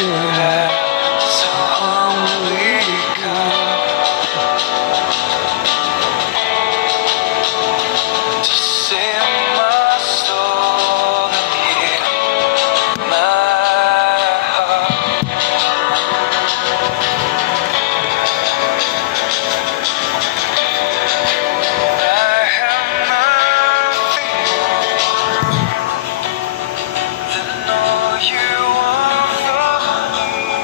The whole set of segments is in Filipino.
could I so humbly come to save my soul and heal my heart? I have nothing more than all you offer me.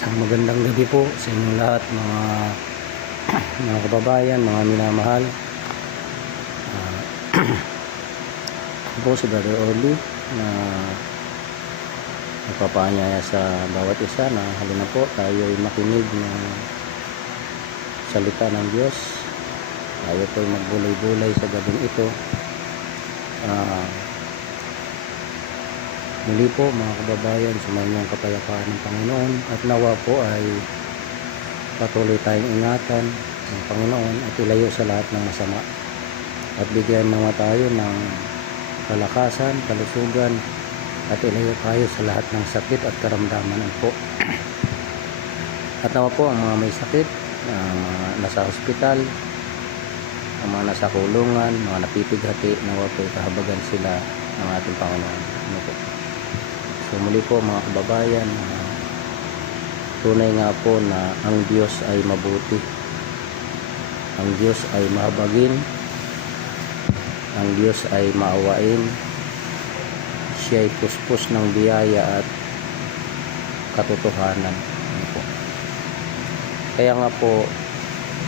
Isang magandang gabi po sa inyong lahat mga kababayan, mga minamahal. Ako po si Brother Orly na nagpapaanyaya sa bawat isa na halina po tayo ay makinig ng salita ng Diyos. Tayo po ay magbulay-bulay sa gabing ito. Muli po mga kababayan, sumayin ang kapayapaan ng Panginoon at nawa po ay patuloy tayong ingatan ng Panginoon at ilayo sa lahat ng masama at bigyan nawa tayo ng kalakasan, kalusugan at ilayo tayo sa lahat ng sakit at karamdaman po. At nawa po ang mga may sakit, nasa ospital, ang mga nasa kulungan, mga napipighati, nawa po kahabagan sila ng ating Panginoon. Ano po? So muli po mga kababayan, tunay nga po na ang Diyos ay mabuti, ang Diyos ay mahabagin, ang Diyos ay maawain, siya ay puspos ng biyaya at katotohanan. Ano po? Kaya nga po,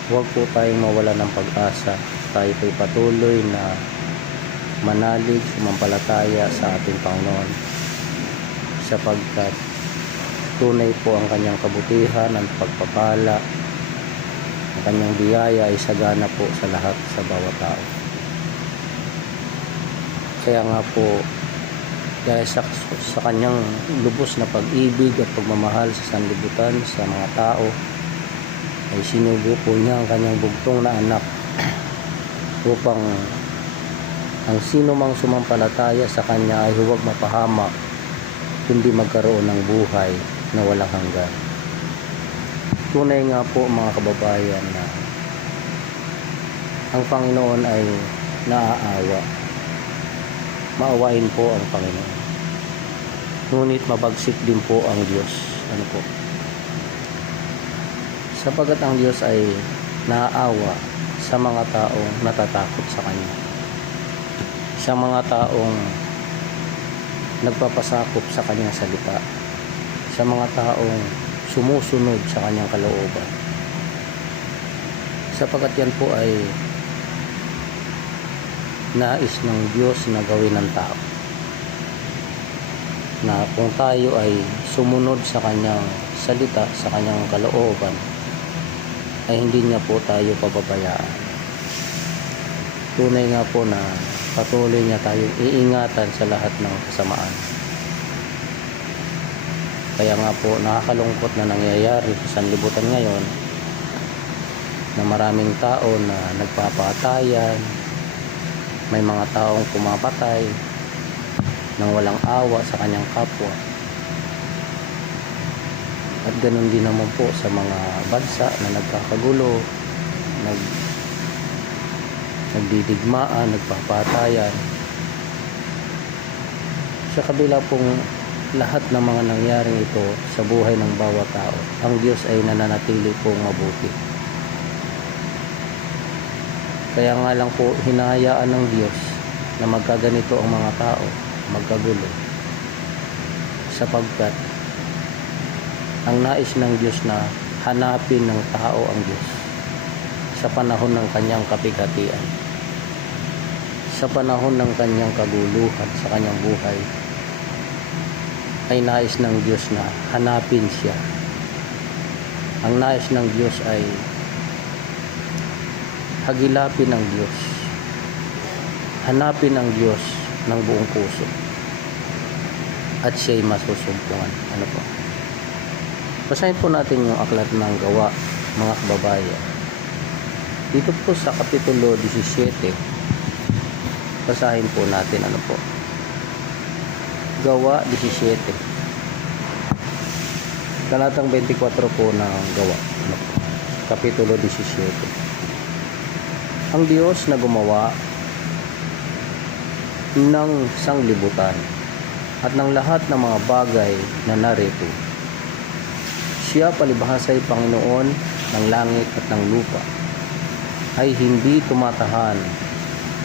huwag po tayong mawala ng pag-asa. Tayo po'y patuloy na manalig, sumampalataya sa ating Panginoon, sapagkat tunay po ang kanyang kabutihan, ang pagpapala, ang kanyang biyaya ay sagana po sa lahat, sa bawat tao. Kaya nga po, dahil sa kanyang lubos na pag-ibig at pagmamahal sa sanlibutan, sa mga tao, ay sinugo po niya ang kanyang bugtong na anak upang ang sino mang sumampalataya sa kanya ay huwag mapahamak, kundi magkaroon ng buhay na walang hanggan. Tunay nga po mga kababayan na ang Panginoon ay naaawa. Maawain po ang Panginoon. Ngunit mabagsik din po ang Diyos. Ano po? Sapagat ang Diyos ay naaawa sa mga taong natatakot sa Kanya, sa mga taong nagpapasakop sa Kanyang salita, sa mga taong sumusunod sa Kanyang kalooban. Sapagat yan po ay nais ng Diyos na gawin ng tao, na kung tayo ay sumunod sa Kanyang salita, sa Kanyang kalooban, ay hindi niya po tayo pababayaan. Tunay nga po na patuloy niya tayong iingatan sa lahat ng kasamaan. Kaya nga po nakakalungkot na nangyayari sa sanlibutan ngayon na maraming tao na nagpapatayan, may mga taong pumapatay nang walang awa sa kanyang kapwa. At ganun din naman po sa mga bansa na nagkakagulo, nagdidigmaan, nagpapatayan. Sa kabila pong lahat ng mga nangyaring ito sa buhay ng bawat tao, ang Diyos ay nananatili pong mabuti. Kaya nga lang po hinahayaan ng Diyos na magkaganito ang mga tao, magkagulo, sapagkat ang nais ng Diyos na hanapin ng tao ang Diyos sa panahon ng kanyang kapighatian, sa panahon ng kanyang kaguluhan sa kanyang buhay, ay nais ng Diyos na hanapin siya. Ang nais ng Diyos ay hagilapin ng Diyos, hanapin ang Diyos ng buong puso, at siya'y masusumpungan. Ano po? Basahin po natin yung aklat ng Gawa, mga kababayan. Dito po sa Kapitulo 17, basahin po natin ano po. Gawa 17. Talatang 24 po ng Gawa. Ano po? Kapitulo 17. Ang Diyos na gumawa ng sanglibutan at ng lahat ng mga bagay na narito, siya palibhasa'y Panginoon ng langit at ng lupa, ay hindi tumatahan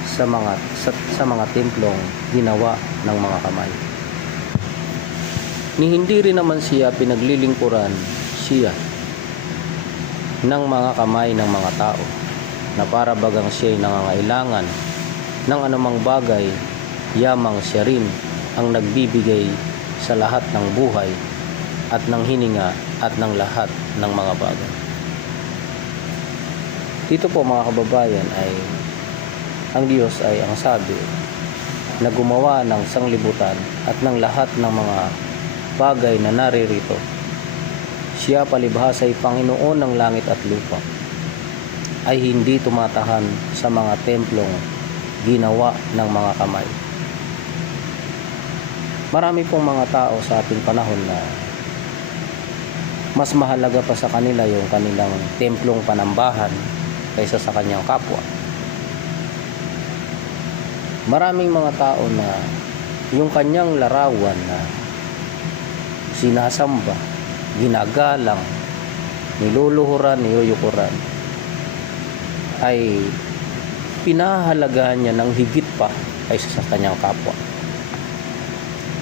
sa mga templong ginawa ng mga kamay. Ni hindi rin naman siya pinaglilingkuran siya ng mga kamay ng mga tao, na para bagang siya'y nangangailangan ng anumang bagay, yamang siya rin ang nagbibigay sa lahat ng buhay at ng hininga at ng lahat ng mga bagay. Dito po mga kababayan ay ang Diyos ay ang sabi na gumawa ng sanglibutan at ng lahat ng mga bagay na naririto. Siya palibhas ay Panginoon ng langit at lupa, ay hindi tumatahan sa mga templong ginawa ng mga kamay. Marami pong mga tao sa ating panahon na mas mahalaga pa sa kanila yung kanilang templong panambahan kaysa sa kanyang kapwa. Maraming mga tao na yung kanyang larawan na sinasamba, ginagalang, niluluhuran, niyuyukuran, ay pinahahalagahan niya ng higit pa kaysa sa kanyang kapwa.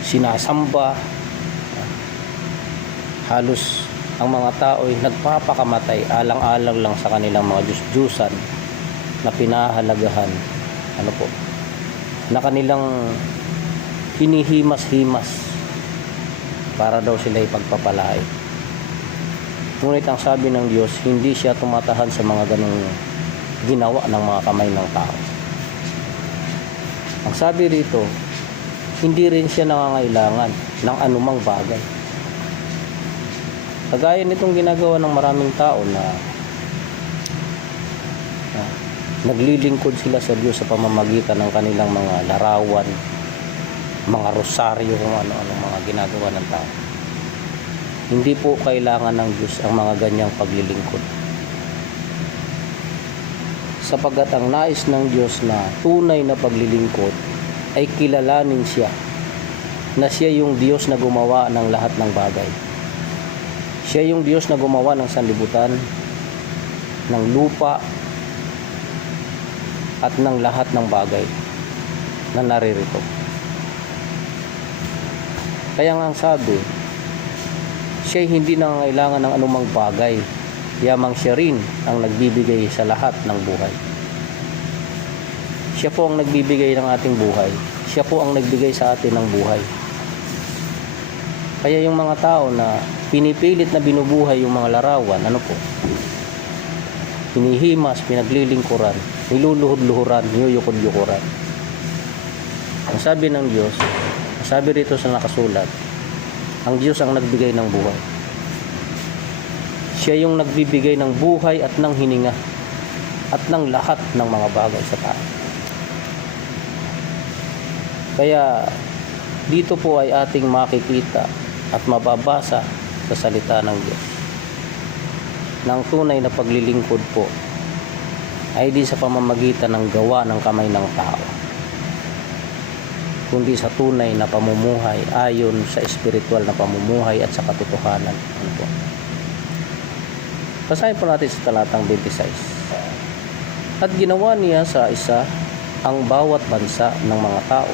Sinasamba, halos ang mga tao ay nagpapakamatay alang-alang lang sa kanilang mga Diyos-Diyusan na pinahalagahan, na kanilang hinihimas-himas para daw sila ipagpapalay. Ngunit ang sabi ng Diyos, hindi siya tumatahan sa mga ganong ginawa ng mga kamay ng tao. Ang sabi rito, hindi rin siya nangangailangan ng anumang bagay. Kagaya nitong ginagawa ng maraming tao na naglilingkod sila sa Diyos sa pamamagitan ng kanilang mga larawan, mga rosaryo, kung ano-ano mga ginagawa ng tao. Hindi po kailangan ng Diyos ang mga ganyang paglilingkod. Sapagkat ang nais ng Diyos na tunay na paglilingkod ay kilalanin siya na siya yung Diyos na gumawa ng lahat ng bagay. Siya yung Diyos na gumawa ng sanlibutan, ng lupa, at ng lahat ng bagay na naririto. Kaya nga ang sabi, siya hindi nangangailangan ng anumang bagay, yamang siya rin ang nagbibigay sa lahat ng buhay. Siya po ang nagbibigay ng ating buhay. Siya po ang nagbigay sa atin ng buhay. Kaya yung mga tao na pinipilit na binubuhay yung mga larawan, hinihimas, pinaglilingkuran, niluluhod-luhuran, niyuyukod-yukuran. Ang sabi ng Diyos, ang sabi rito sa nakasulat, ang Diyos ang nagbigay ng buhay. Siya yung nagbibigay ng buhay at ng hininga at ng lahat ng mga bagay sa tao. Kaya dito po ay ating makikita at mababasa sa salita ng Diyos ng tunay na paglilingkod po ay di sa pamamagitan ng gawa ng kamay ng tao, kundi sa tunay na pamumuhay ayon sa espiritual na pamumuhay at sa katotohanan. Basahin po natin sa talatang 26. At ginawa niya sa isa ang bawat bansa ng mga tao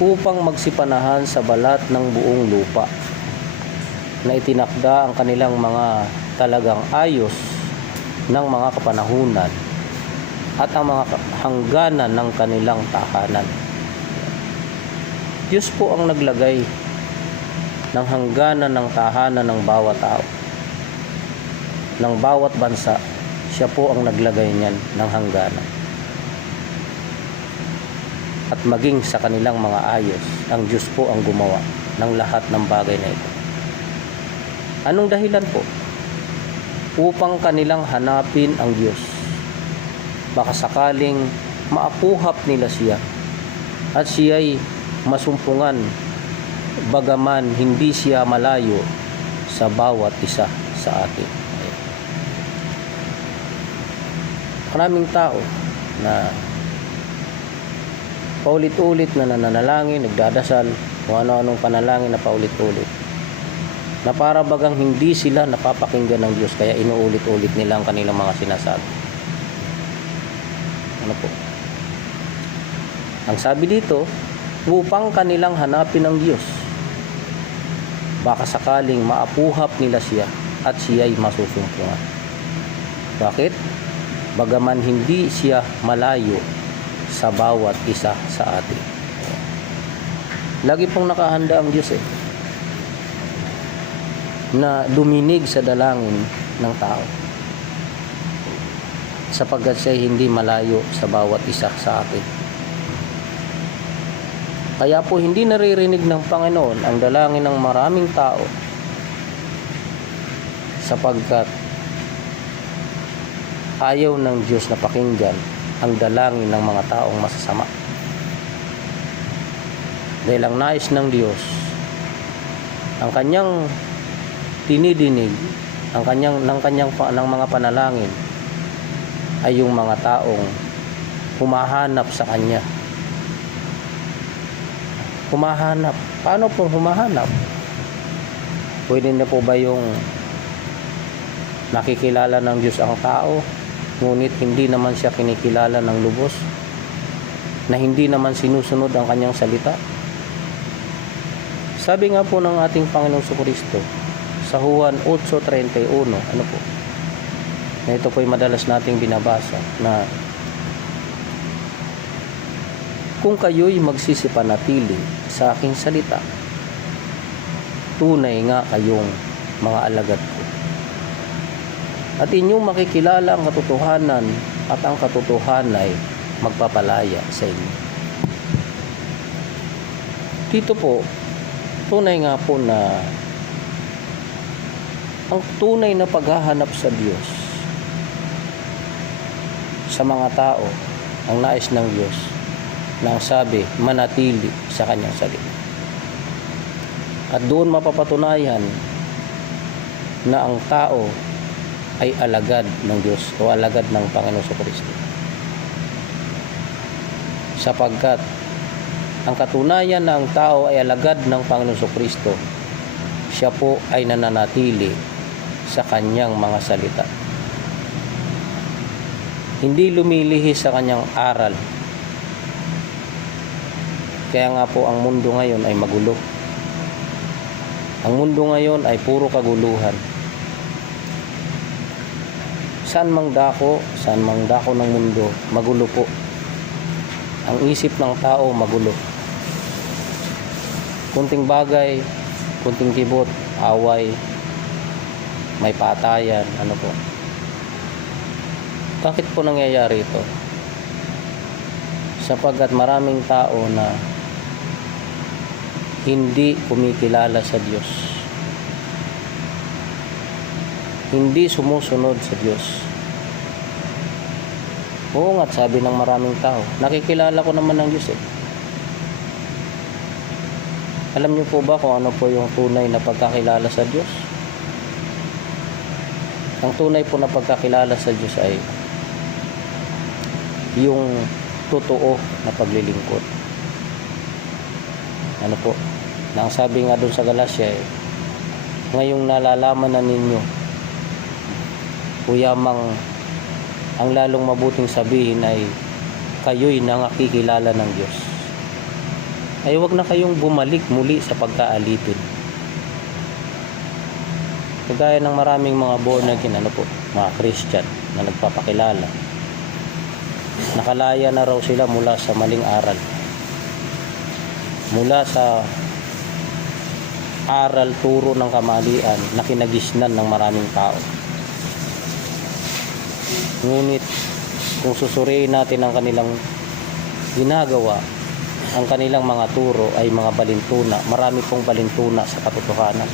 upang magsipanahan sa balat ng buong lupa, na itinakda ang kanilang mga talagang ayos ng mga kapanahunan at ang mga hangganan ng kanilang tahanan. Diyos po ang naglagay ng hangganan ng tahanan ng bawat tao, ng bawat bansa. Siya po ang naglagay niyan ng hangganan. At maging sa kanilang mga ayos, ang Diyos po ang gumawa ng lahat ng bagay na ito. Anong dahilan po? Upang kanilang hanapin ang Diyos. Baka sakaling maapuhap nila siya at siya'y masumpungan, bagaman hindi siya malayo sa bawat isa sa atin. Maraming tao na paulit-ulit na nananalangin, nagdadasal, kung ano-anong panalangin na paulit-ulit, na para bagang hindi sila napapakinggan ng Diyos, kaya inuulit-ulit nila ang kanilang mga sinasabi. Ang sabi dito, upang kanilang hanapin ang Diyos. baka sakaling maapuhap nila siya at siya'y masusumpungan. Bakit? Bagaman hindi siya malayo sa bawat isa sa atin. Lagi pong nakahanda ang Diyos na duminig sa dalangin ng tao, sapagkat siya hindi malayo sa bawat isa sa atin. Kaya po hindi naririnig ng Panginoon ang dalangin ng maraming tao, sapagkat ayaw ng Diyos na pakinggan ang dalangin ng mga taong masasama. Dahil ang nais ng Diyos, ang kanyang tinidinig, ng mga panalangin ay yung mga taong humahanap sa Kanya. Humahanap. Paano pong humahanap? Pwede na po ba yung nakikilala ng Diyos ang tao, ngunit hindi naman siya kinikilala ng lubos, na hindi naman sinusunod ang kanyang salita? Sabi nga po ng ating Panginoong Jesucristo sa Juan 8:31, ano po? Na ito po ay madalas nating binabasa, na kung kayo'y magsisipanatili sa aking salita, tunay nga kayong mga alagad ko. At inyong makikilala ang katotohanan, at ang katotohanan ay magpapalaya sa inyo. Dito po, tunay nga po na ang tunay na paghahanap sa Diyos sa mga tao, ang nais ng Diyos na ang sabi, manatili sa kanyang salita. At doon mapapatunayan na ang tao ay alagad ng Diyos o alagad ng Panginoon Jesucristo. Sapagkat ang katunayan na ang tao ay alagad ng Panginoon Jesucristo, siya po ay nananatili sa kanyang mga salita. Hindi lumilihis sa kanyang aral. Kaya nga po ang mundo ngayon ay magulo. Ang mundo ngayon ay puro kaguluhan. Saan mang dako ng mundo, magulo po. Ang isip ng tao magulo. Kunting bagay, kunting kibot, away, may patayan, ano po. Bakit po nangyayari ito? Sapagkat maraming tao na hindi kumikilala sa Diyos. Hindi sumusunod sa Diyos. Oo nga, sabi ng maraming tao, nakikilala ko naman ng Diyos . Alam niyo po ba kung ano po yung tunay na pagkakilala sa Diyos? Ang tunay po na pagkakilala sa Diyos ay yung totoo na paglilingkod. Ano po? Na ang sabi nga doon sa Galacia ngayong nalalaman na ninyo, kuyamang ang lalong mabuting sabihin ay kayo'y nakikilala ng Diyos. Ay huwag na kayong bumalik muli sa pagkaalipin. Kagaya ng maraming mga born again, mga Christian na nagpapakilala, nakalaya na raw sila mula sa maling aral, mula sa aral turo ng kamalian na kinagisnan ng maraming tao. Ngunit kung susuriin natin ang kanilang ginagawa, ang kanilang mga turo ay mga balintuna. Marami pong balintuna sa katotohanan.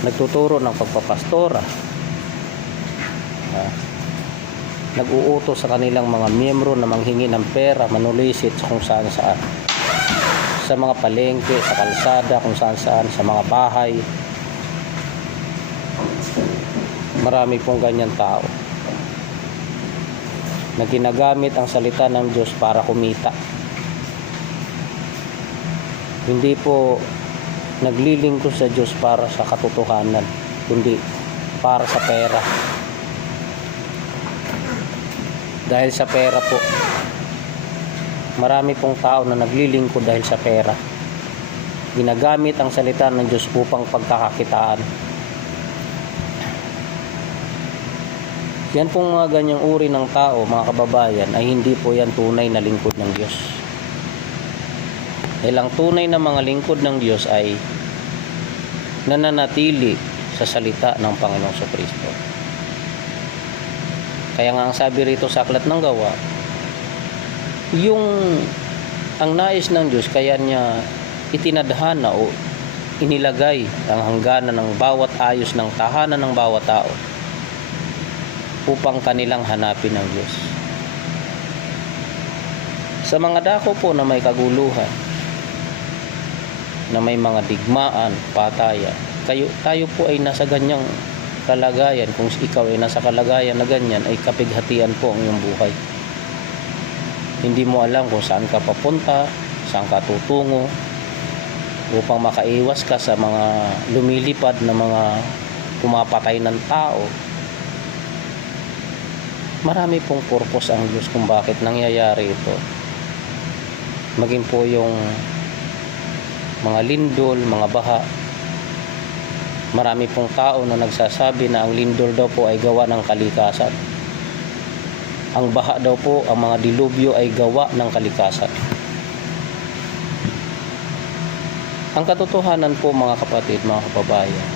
Nagtuturo ng pagpapastora, nag-uutos sa kanilang mga miyembro na manghingi ng pera, manulisit sa kung saan saan, sa mga palengke, sa kalsada, kung saan saan, sa mga bahay. Marami pong ganyan tao na ginagamit ang salita ng Diyos para kumita. Hindi po naglilingkod sa Diyos para sa katotohanan, kundi para sa pera. Dahil sa pera po, marami pong tao na naglilingkod dahil sa pera. Ginagamit ang salita ng Diyos upang pagkakakitaan. Yan pong mga ganyang uri ng tao, mga kababayan, ay hindi po yan tunay na lingkod ng Diyos. Dahil ang tunay na mga lingkod ng Diyos ay nananatili sa salita ng Panginoong Jesucristo. Kaya nga ang sabi rito sa Aklat ng Gawa, ang nais ng Diyos, kaya niya itinadhana o inilagay ang hangganan ng bawat ayos ng tahanan ng bawat tao upang kanilang hanapin ang Diyos. Sa mga dako po na may kaguluhan, na may mga digmaan, patayan, tayo po ay nasa ganyang kalagayan. Kung ikaw ay nasa kalagayan na ganyan, ay kapighatian po ang iyong buhay. Hindi mo alam kung saan ka papunta, saan ka tutungo, upang makaiwas ka sa mga lumilipad na mga pumapatay ng tao. Marami pong purpose ang Diyos kung bakit nangyayari ito. Maging po yung mga lindol, mga baha. Marami pong tao na nagsasabi na ang lindol daw po ay gawa ng kalikasan. Ang baha daw po, ang mga dilubyo ay gawa ng kalikasan. Ang katotohanan po, mga kapatid, mga kababayan,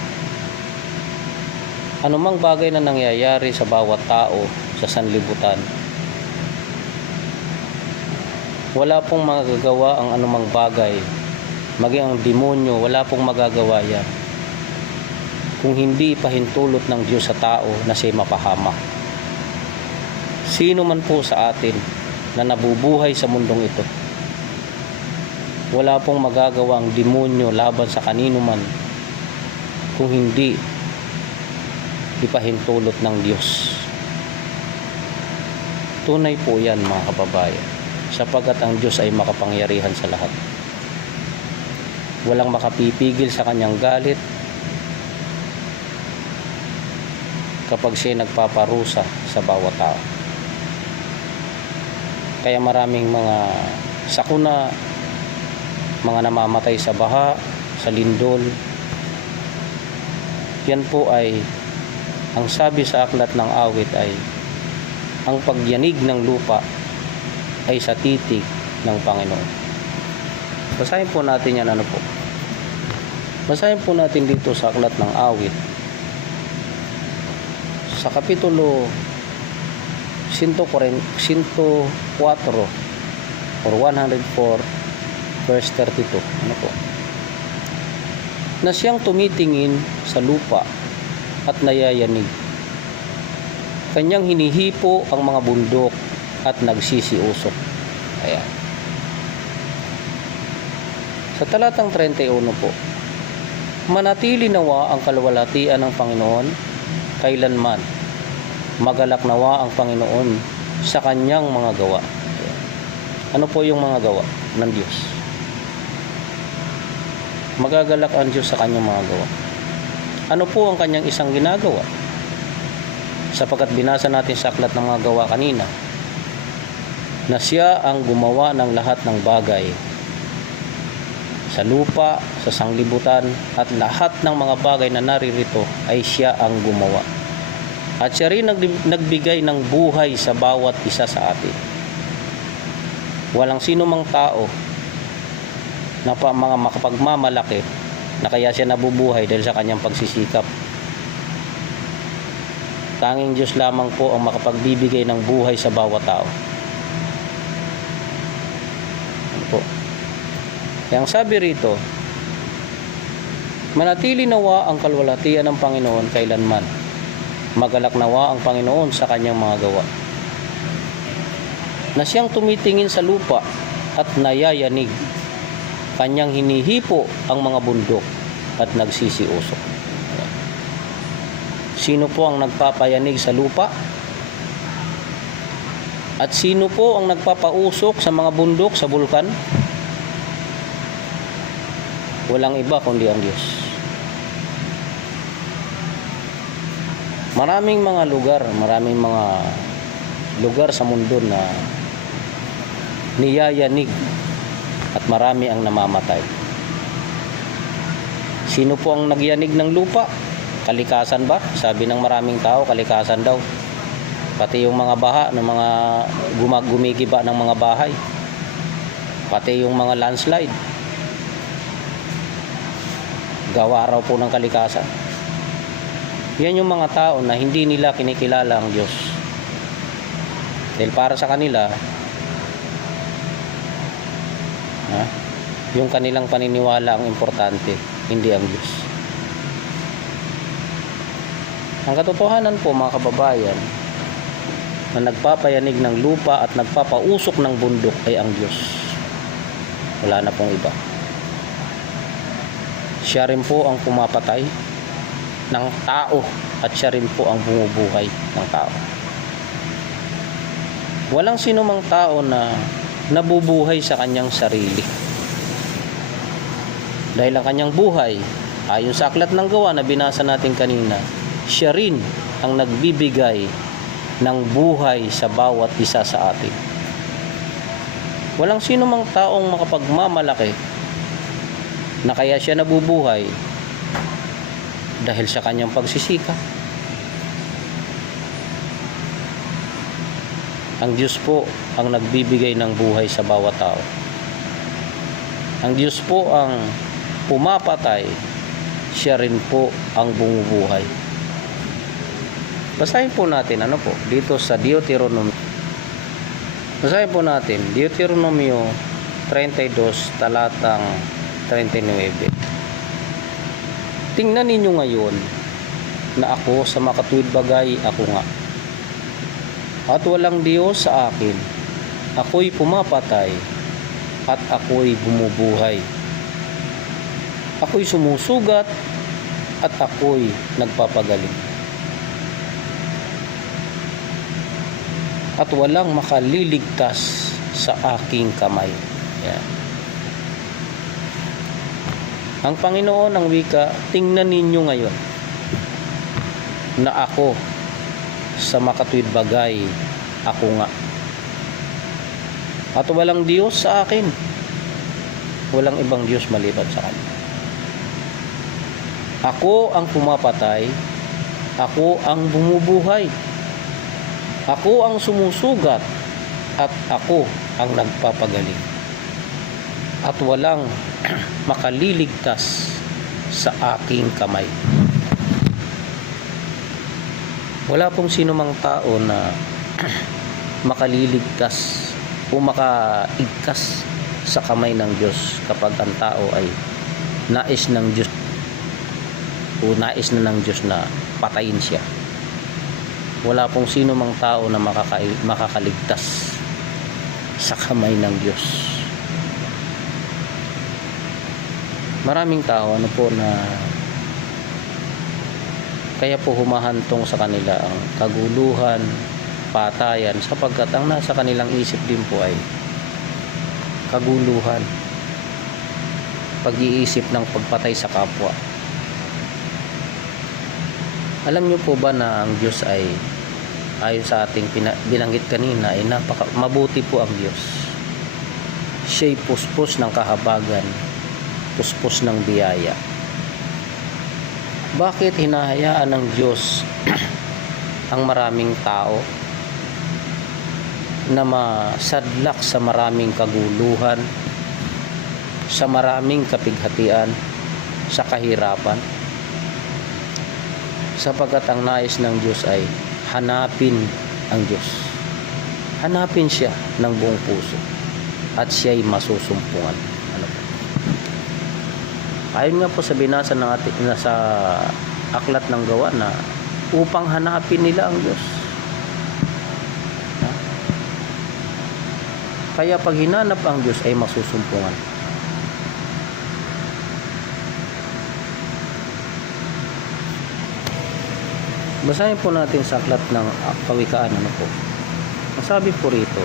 anumang bagay na nangyayari sa bawat tao sa sanlibutan, wala pong magagawa ang anumang bagay, maging ang demonyo, wala pong magagawa yan kung hindi ipahintulot ng Diyos sa tao na siya'y mapahamak. Sino man po sa atin na nabubuhay sa mundong ito, wala pong magagawa ang demonyo laban sa kanino man kung hindi ipahintulot ng Diyos. Tunay po yan, mga kababayan, sapagkat ang Diyos ay makapangyarihan sa lahat. Walang makapipigil sa kanyang galit kapag siya nagpaparusa sa bawat tao. Kaya maraming mga sakuna, mga namamatay sa baha, sa lindol. Yan po ay, ang sabi sa Aklat ng Awit ay, ang pagyanig ng lupa ay sa titig ng Panginoon. Basahin po natin yan, Basahin po natin dito sa Aklat ng Awit, sa Kapitulo 104 or 104 verse 32. Na siyang tumitingin sa lupa at nayayanig. Kanyang hinihipo ang mga bundok at nagsisiusok. Ayan. Sa talatang 31 po, manatili nawa ang kalwalhatian ng Panginoon kailanman. Magalak nawa ang Panginoon sa kanyang mga gawa. Ayan. Ano po yung mga gawa ng Diyos? Magagalak ang Diyos sa kanyang mga gawa. Ano po ang kanyang isang ginagawa? Sapagkat binasa natin sa Aklat ng mga Gawa kanina, na siya ang gumawa ng lahat ng bagay sa lupa, sa sanglibutan, at lahat ng mga bagay na naririto ay siya ang gumawa. At siya rin nagbigay ng buhay sa bawat isa sa atin. Walang sino mang tao na mga makapagmamalaki na kaya siya nabubuhay dahil sa kanyang pagsisikap. Tanging Diyos lamang po ang makapagbibigay ng buhay sa bawat tao. Ano po? Kaya ang sabi rito, manatili nawa ang kalwalhatian ng Panginoon kailanman. Magalak nawa ang Panginoon sa kanyang mga gawa. Na siyang tumitingin sa lupa at nayayanig. Kanyang hinihipo ang mga bundok at nagsisiusok. Sino po ang nagpapayanig sa lupa? At sino po ang nagpapausok sa mga bundok sa bulkan? Walang iba kundi ang Diyos. Maraming mga lugar sa mundo na niyayanig at marami ang namamatay. Sino po ang nagyanig ng lupa? Kalikasan ba? Sabi ng maraming tao, kalikasan daw. Pati yung mga baha ng mga gumigiba ng mga bahay. Pati yung mga landslide. Gawa raw po ng kalikasan. Yan yung mga tao na hindi nila kinikilala ang Diyos. Dahil para sa kanila, yung kanilang paniniwala ang importante, hindi ang Diyos. Ang katotohanan po mga kababayan, na nagpapayanig ng lupa at nagpapausok ng bundok ay ang Diyos. Wala na pong iba. Siya rin po ang pumapatay ng tao at siya rin po ang bumubuhay ng tao. Walang sinumang tao na nabubuhay sa kanyang sarili. Dahil ang kanyang buhay, ayon sa aklat ng Gawa na binasa natin kanina, siya rin ang nagbibigay ng buhay sa bawat isa sa atin. Walang sino mang taong makapagmamalaki na kaya siya nabubuhay dahil sa kanyang pagsisikap. Ang Diyos po ang nagbibigay ng buhay sa bawat tao. Ang Diyos po ang pumapatay, siya rin po ang bumubuhay. Basahin po natin dito sa Deuteronomy. Basahin po natin Deuteronomio 32 talatang 39. Tingnan ninyo ngayon na ako sa makatuwid bagay, ako nga. At walang Diyos sa akin. Ako'y pumapatay at ako'y bumubuhay. Ako'y sumusugat at ako'y nagpapagaling. At walang makaliligtas sa aking kamay. Yan. Ang Panginoon ang wika, tingnan ninyo ngayon na ako sa makatuwid bagay, ako nga. At walang Diyos sa akin. Walang ibang Diyos maliban sa Kanya. Ako ang pumapatay, ako ang bumubuhay. Ako ang sumusugat at ako ang nagpapagaling. At walang makaliligtas sa aking kamay. Wala pong sino mang tao na makaliligtas o makaigkas sa kamay ng Diyos kapag ang tao ay nais ng Diyos o nais na ng Diyos na patayin siya. Wala pong sino mang tao na makakaligtas sa kamay ng Diyos. Maraming tao na kaya po humahantong sa kanila ang kaguluhan, patayan, sapagkat ang nasa kanilang isip din po ay kaguluhan, pag-iisip ng pagpatay sa kapwa. Alam niyo po ba na ang Diyos ay ayon sa ating binanggit kanina ay mabuti po ang Diyos. Siya'y puspos ng kahabagan, puspos ng biyaya. Bakit hinahayaan ng Diyos ang maraming tao na masadlak sa maraming kaguluhan, sa maraming kapighatian, sa kahirapan? Sapagkat ang nais ng Diyos ay hanapin ang Diyos. Hanapin siya ng buong puso at siya'y masusumpungan. Ayon nga po sa binasa ng sa aklat ng Gawa na upang hanapin nila ang Diyos. Kaya pag hinanap ang Diyos ay masusumpungan. Basahin po natin sa aklat ng Kawikaan po. Masabi po rito,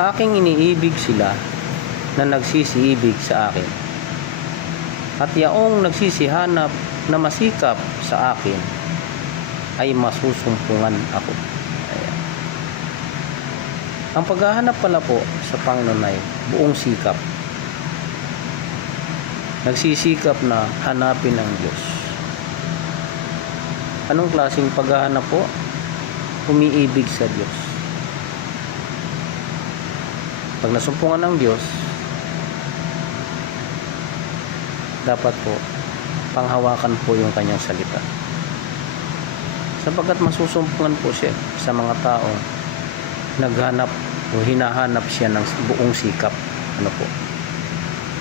aking iniibig sila na nagsisiibig sa akin, at yaong nagsisihanap na masikap sa akin ay masusumpungan ako. Ayan. Ang paghahanap pala po sa Panginoon ay buong sikap. nagsisikap na hanapin ang Diyos. Anong klaseng paghahanap po? Umiibig sa Diyos. Pag nasumpungan ng Diyos, dapat po panghawakan po yung kanyang salita, sapagkat masusumpungan po siya sa mga taong naghanap o hinahanap siya ng buong sikap. Ano po?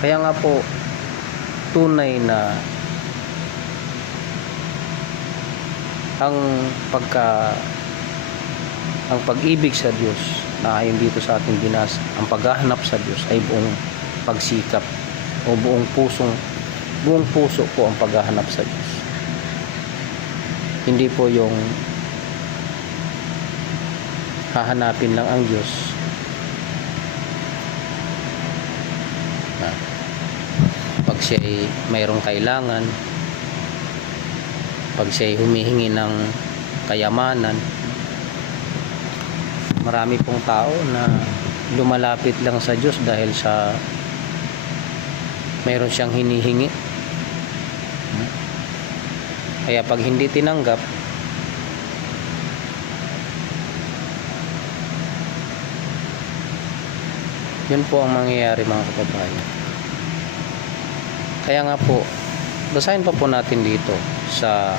Kaya nga po, tunay na ang pag-ibig sa Diyos, na ayon dito sa ating binasa, ang paghahanap sa Diyos ay buong pagsikap o buong puso po ang paghahanap sa Diyos. Hindi po yung hahanapin lang ang Diyos pag siya ay mayroong kailangan, pag siya ay humihingi ng kayamanan. Marami pong tao na lumalapit lang sa Diyos dahil sa mayroon siyang hinihingi. Kaya pag hindi tinanggap, yun po ang mangyayari, mga kababayan. Kaya nga po, basahin pa po natin dito sa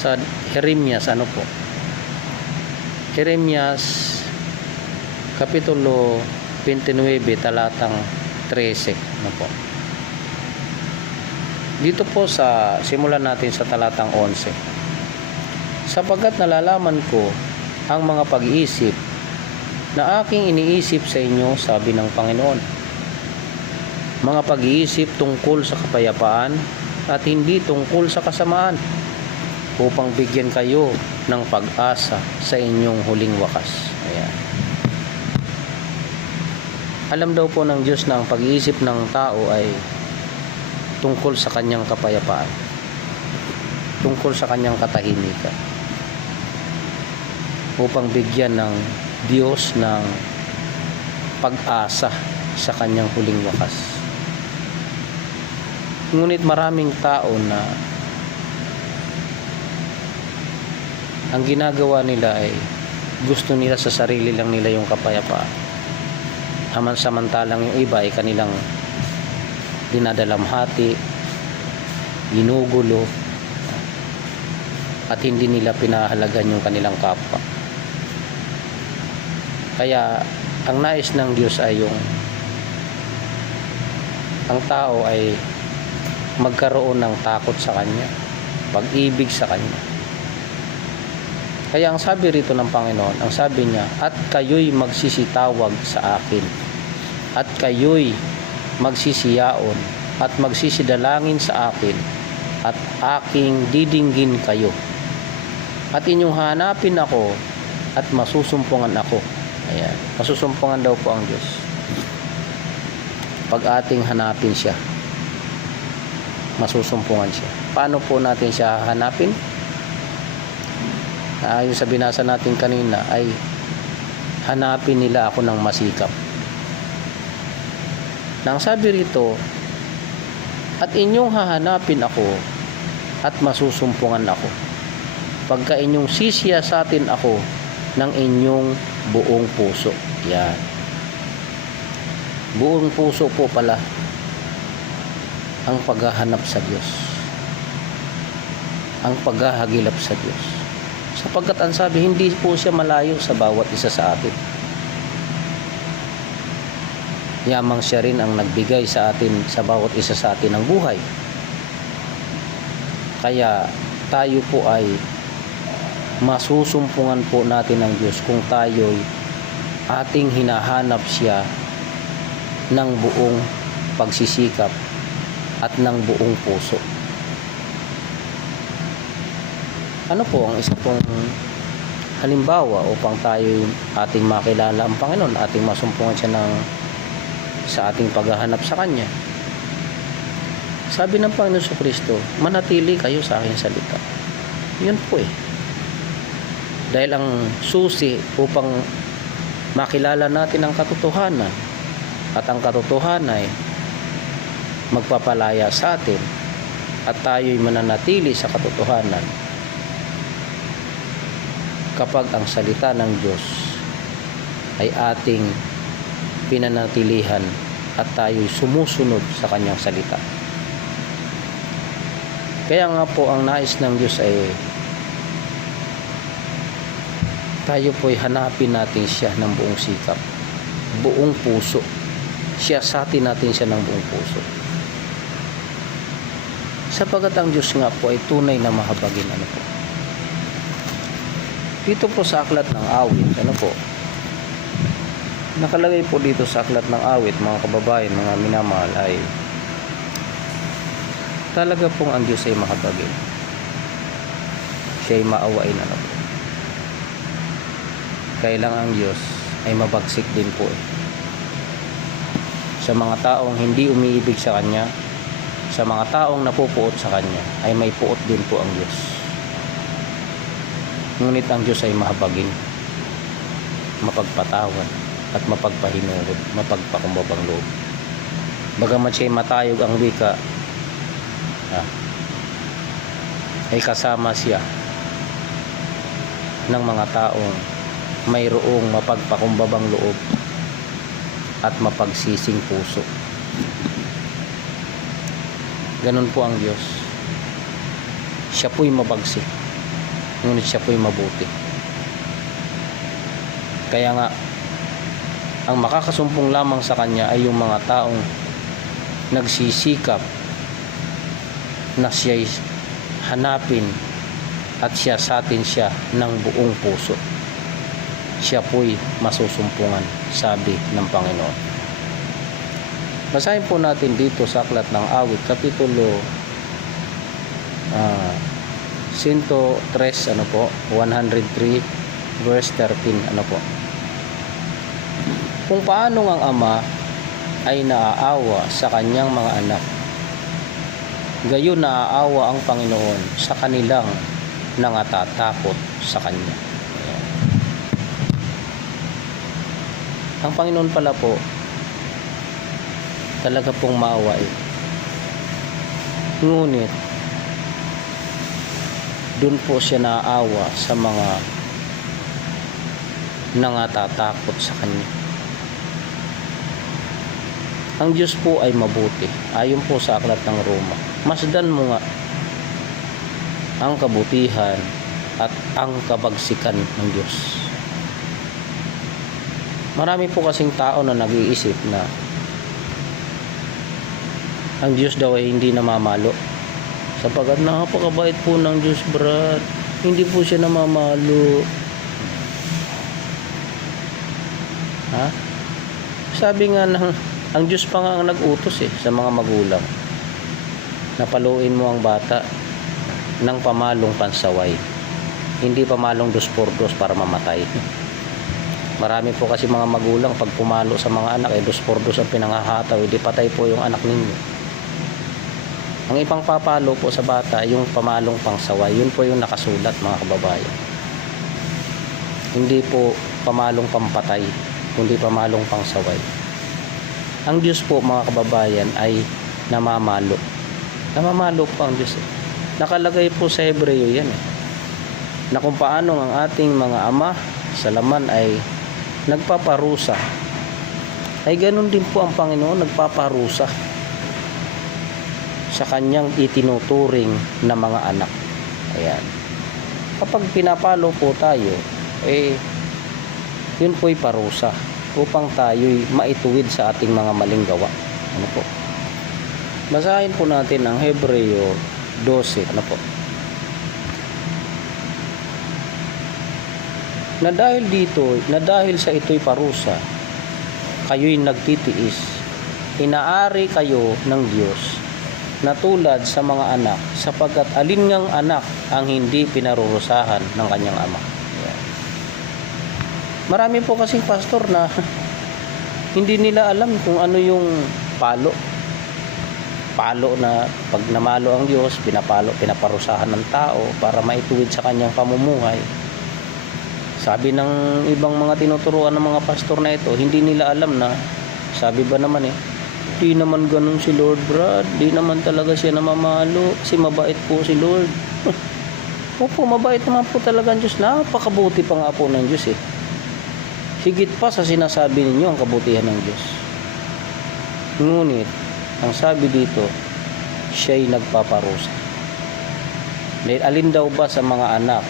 sa Jeremias, ano po? Jeremias kapitulo 29 talatang 13, ano po? Dito po simulan natin sa talatang 11. Sapagkat nalalaman ko ang mga pag-iisip na aking iniisip sa inyo, sabi ng Panginoon. Mga pag-iisip tungkol sa kapayapaan at hindi tungkol sa kasamaan, upang bigyan kayo ng pag-asa sa inyong huling wakas. Ayan. Alam daw po ng Diyos na ang pag-iisip ng tao ay tungkol sa kanyang kapayapaan, tungkol sa kanyang katahimikan, upang bigyan ng Diyos ng pag-asa sa kanyang huling wakas. Ngunit maraming tao na ang ginagawa nila ay gusto nila sa sarili lang nila yung kapayapaan, samantalang yung iba ay kanilang dinadalamhati, ginugulo, at hindi nila pinahalagan yung kanilang kapwa. Kaya ang nais ng Diyos ay yung ang tao ay magkaroon ng takot sa Kanya, pag-ibig sa Kanya. Kaya ang sabi rito ng Panginoon, ang sabi niya, at kayo'y magsisitawag sa akin, at kayo'y magsisiyaon at magsisidalangin sa akin, at aking didinggin kayo, at inyong hanapin ako at masusumpungan ako. Ayan, masusumpungan daw po ang Diyos pag ating hanapin siya, masusumpungan siya. Paano po natin siya hahanapin? Yung sa binasa natin kanina ay hanapin nila ako ng masikap. Nang sabi rito, at inyong hahanapin ako at masusumpungan ako, pagka inyong sisiyasatin ako ng inyong buong puso. Yan. Buong puso po pala ang paghahanap sa Diyos, ang paghahagilap sa Diyos, sapagkat ang sabi, hindi po siya malayo sa bawat isa sa atin. Yamang siya rin ang nagbigay sa atin, sa bawat isa sa atin, ng buhay. Kaya tayo po ay masusumpungan po natin ng Diyos kung tayo'y ating hinahanap siya ng buong pagsisikap at ng buong puso. Ano po ang isa pong halimbawa upang tayo ating makilala ang Panginoon, ating masumpungan siya sa ating paghahanap sa Kanya? Sabi ng Panginoon Jesucristo, manatili kayo sa aking salita. Yun po dahil ang susi upang makilala natin ang katotohanan, at ang katotohanan ay magpapalaya sa atin at tayo'y mananatili sa katotohanan kapag ang salita ng Diyos ay ating pinanatilihan at tayo'y sumusunod sa kanyang salita. Kaya nga po ang nais ng Diyos ay tayo po'y hanapin natin siya ng buong sikap, buong puso. Siyasatin natin siya ng buong puso. Sapagat ang Diyos nga po ay tunay na mahabagin. Ano po? Dito po sa aklat ng awit, ano po? Nakalagay po dito sa aklat ng awit, mga kababayan, mga minamahal, ay talaga pong ang Diyos ay mahabagin. Siya ay maawain. Ano po? Kailang ang Diyos ay mabagsik din po sa mga taong hindi umiibig sa Kanya, sa mga taong napupuot sa Kanya, ay may puot din po ang Diyos. Ngunit ang Diyos ay mahabagin, mapagpatawad, at mapagpahinurod, mapagpakumbabang loob. Bagamat siya'y matayog ang wika, ay kasama siya ng mga taong mayroong mapagpakumbabang loob at mapagsising puso. Ganun po ang Diyos. Siya po'y mabagsik, ngunit siya po'y mabuti. Kaya nga, ang makakasumpong lamang sa Kanya ay yung mga taong nagsisikap na siya'y hanapin at siyasatin siya ng buong puso. Siya po'y masusumpungan, sabi ng Panginoon. Basahin po natin dito sa aklat ng awit, kapitulo 103, 103 verse 13, ano po? Kung paano ang Ama ay naaawa sa kanyang mga anak, gayon naaawa ang Panginoon sa kanilang nangatatakot sa Kanya. Ayan. Ang Panginoon pala po talaga pong maawain. Ngunit doon po siya naaawa sa mga nangatatakot sa Kanya. Ang Diyos po ay mabuti. Ayon po sa aklat ng Roma, masdan mo nga ang kabutihan at ang kabagsikan ng Diyos. Marami po kasing tao na nag-iisip na ang Diyos daw ay hindi namamalo, sapagat napakabait po ng Diyos, brad. Hindi po siya namamalo. Sabi nga ang Diyos pa nga ang nag-utos sa mga magulang na paluin mo ang bata ng pamalong pansaway, hindi pamalong 2x2 para mamatay. Marami po kasi mga magulang pag pumalo sa mga anak 2x2 ang pinangahataw, hindi patay po yung anak ninyo. Ang ipang papalo po sa bata yung pamalong pangsaway, yun po yung nakasulat, mga kababayan. Hindi po pamalong pampatay, kundi pamalong pangsaway. Ang Diyos po, mga kababayan, ay namamalo. Namamalo po ang Diyos. Nakalagay po sa Hebreo yan na kung paano ang ating mga ama sa laman ay nagpaparusa, ay ganun din po ang Panginoon nagpaparusa sa kanyang itinuturing na mga anak. Ayan. Kapag pinapalo po tayo, yun po'y parusa upang tayo'y maituwid sa ating mga maling gawa. Ano po? Basahin po natin ang Hebreo 12. Ano po? Na dahil sa ito'y parusa, kayo'y nagtitiis, inaari kayo ng Diyos na tulad sa mga anak, sapagkat alin ngang anak ang hindi pinarurusahan ng kanyang ama. Marami po kasing pastor na hindi nila alam kung ano yung palo na pag namalo ang Diyos, pinaparusahan ng tao para maituwid sa kanyang pamumuhay. Sabi ng ibang mga tinuturuan ng mga pastor na ito, hindi nila alam na, sabi ba naman Di naman ganun si Lord Brad. Di naman talaga siya namamalo. Kasi mabait po si Lord. Opo, mabait naman po talaga ang Diyos. Napakabuti pa nga po ng Diyos eh. Higit pa sa sinasabi ninyo ang kabutihan ng Diyos. Ngunit, ang sabi dito, siya'y nagpaparusa. Dahil alin daw ba sa mga anak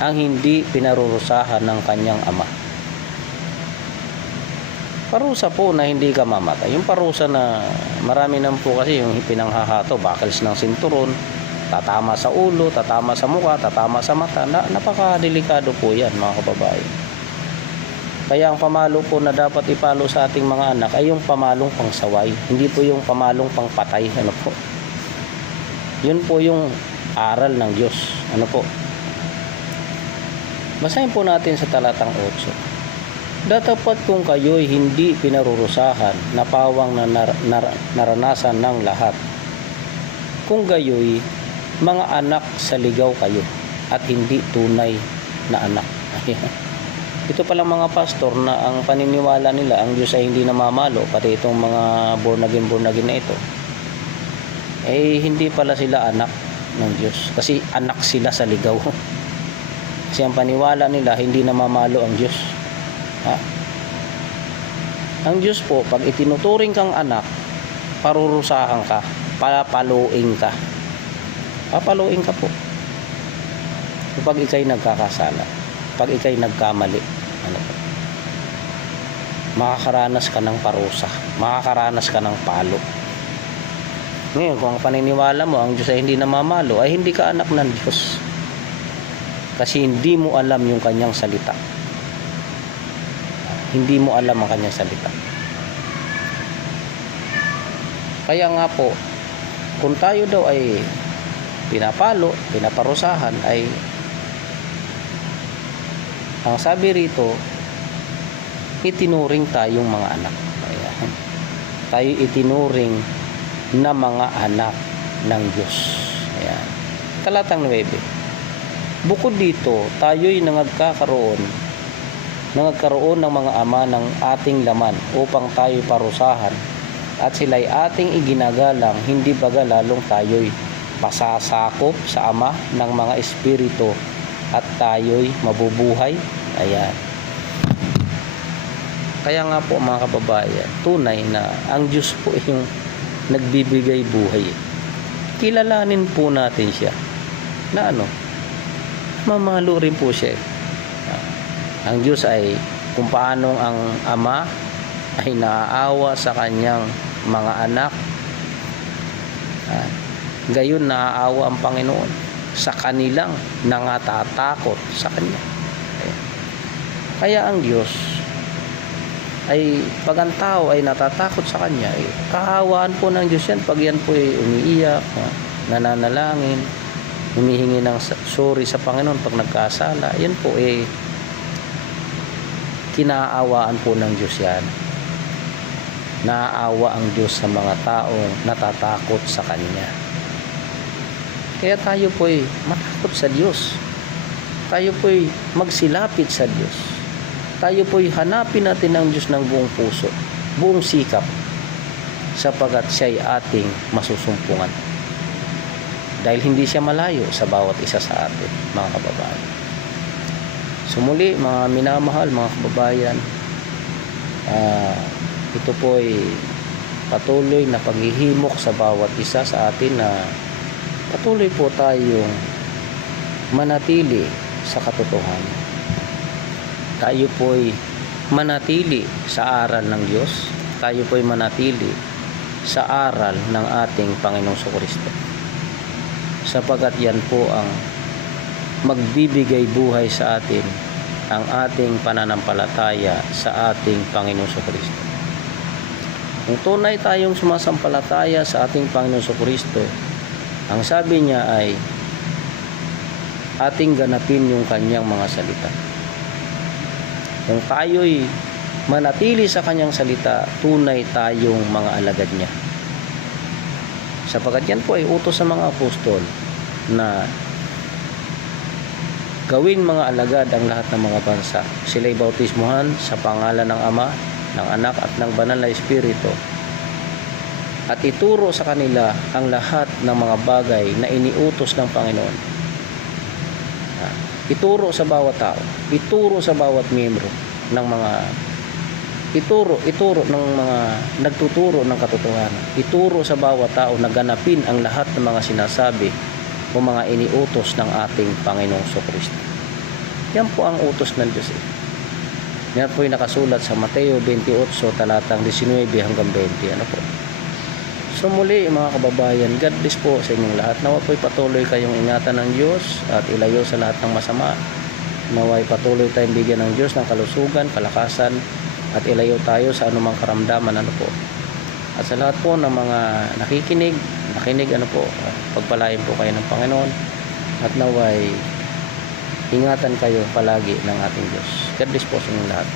ang hindi pinarurusahan ng kanyang ama? Parusa po na hindi ka mamatay. Yung parusa na marami naman po kasi yung pinanghahato, bakals ng sinturon, tatama sa ulo, tatama sa mukha, tatama sa mata. Napakadelikado po yan mga kababayan. Kaya ang pamalo po na dapat ipalo sa ating mga anak ay yung pamalong pangsaway. Hindi po yung pamalong pangpatay. Ano po? Yun po yung aral ng Diyos. Ano po? Basahin po natin sa talatang 8. Datapat kung kayo'y hindi pinarurusahan na pawang na naranasan ng lahat. Kung gayo'y mga anak sa ligaw kayo at hindi tunay na anak. Ito palang mga pastor na ang paniniwala nila ang Diyos ay hindi namamalo, pati itong mga born again na ito, eh hindi pala sila anak ng Diyos kasi anak sila sa ligaw. Kasi ang paniwala nila hindi namamalo ang Diyos. Ang Diyos po, pag itinuturing kang anak, parurusahan ka, papaluin ka. Papaluin ka po. Kapag ikay nagkakasala, pag ikay nagkamali, ano po? Makakaranas ka ng parusa, makakaranas ka ng palo. Ngayon, kung ang paniniwala mo ang Diyos ay hindi namamalo, ay hindi ka anak ng Diyos. Kasi hindi mo alam yung kanyang salita. Hindi mo alam ang kanyang salita. Kaya nga po, kung tayo daw ay pinapalo, pinaparusahan, ay ang sabi rito, itinuring tayong mga anak. Ayan. Tayo itinuring na mga anak ng Diyos. Ayan. Talatang 9. Bukod dito, tayo'y nagkakaroon ng mga ama ng ating laman upang tayo parusahan at sila'y ating iginagalang, hindi baga lalong tayo'y pasasakop sa ama ng mga espiritu at tayo'y mabubuhay. Ayan. Kaya nga po mga kababayan, tunay na ang Diyos po yung nagbibigay buhay. Kilalanin po natin siya na mamalo rin po siya. Ang Diyos ay kung paanong ang ama ay naaawa sa kanyang mga anak, gayon naaawa ang Panginoon sa kanilang nangatatakot sa Kanya. Kaya ang Diyos ay pag ang tao ay natatakot sa Kanya, kaawaan po ng Diyos yan pag yan po ay umiiyak, nananalangin, humihingi ng sorry sa Panginoon pag nagkasala. Yan po kinaawaan po ng Diyos yan. Naaawa ang Diyos sa mga taong natatakot sa Kanya. Kaya tayo po matakot sa Diyos. Tayo po magsilapit sa Diyos. Tayo po hanapin natin ang Diyos ng buong puso, buong sikap, sapagat siya'y ating masusumpungan. Dahil hindi siya malayo sa bawat isa sa atin, mga kababayan. Sumuli, mga minamahal, mga kababayan, ito po ay patuloy na paghihimok sa bawat isa sa atin na patuloy po tayong manatili sa katotohanan. Tayo po ay manatili sa aral ng Diyos. Tayo po ay manatili sa aral ng ating Panginoong Jesucristo. Sapagat yan po ang magbibigay buhay sa atin, ang ating pananampalataya sa ating Panginoong Jesucristo. Kung tunay tayong sumasampalataya sa ating Panginoong Jesucristo, ang sabi niya ay ating ganapin yung kanyang mga salita. Kung tayo'y manatili sa kanyang salita, tunay tayong mga alagad niya. Sapagat yan po ay utos sa mga apostol na gawin mga alagad ang lahat ng mga bansa. Sila'y bautismuhan sa pangalan ng Ama ng Anak at ng Banal na Espiritu, at ituro sa kanila ang lahat ng mga bagay na iniutos ng Panginoon. Ituro sa bawat tao, ituro sa bawat miyembro ng mga ituro ng mga nagtuturo ng katotohanan, ituro sa bawat tao na ganapin ang lahat ng mga sinasabi o mga iniutos ng ating Panginoong Kristo. Yan po ang utos ng Diyos. Yan po yung nakasulat sa Mateo 28 talatang 19 hanggang 20. Ano po? So muli mga kababayan, God bless po sa inyong lahat. Nawa po'y patuloy kayong ingatan ng Diyos at ilayo sa lahat ng masama. Nawa'y patuloy tayong bigyan ng Diyos ng kalusugan, kalakasan, at ilayo tayo sa anumang karamdaman. Ano po? At sa lahat po ng mga nakikinig, ano po, pagpalain po kayo ng Panginoon at nawa'y ingatan kayo palagi ng ating Diyos. God bless po sa inyong lahat.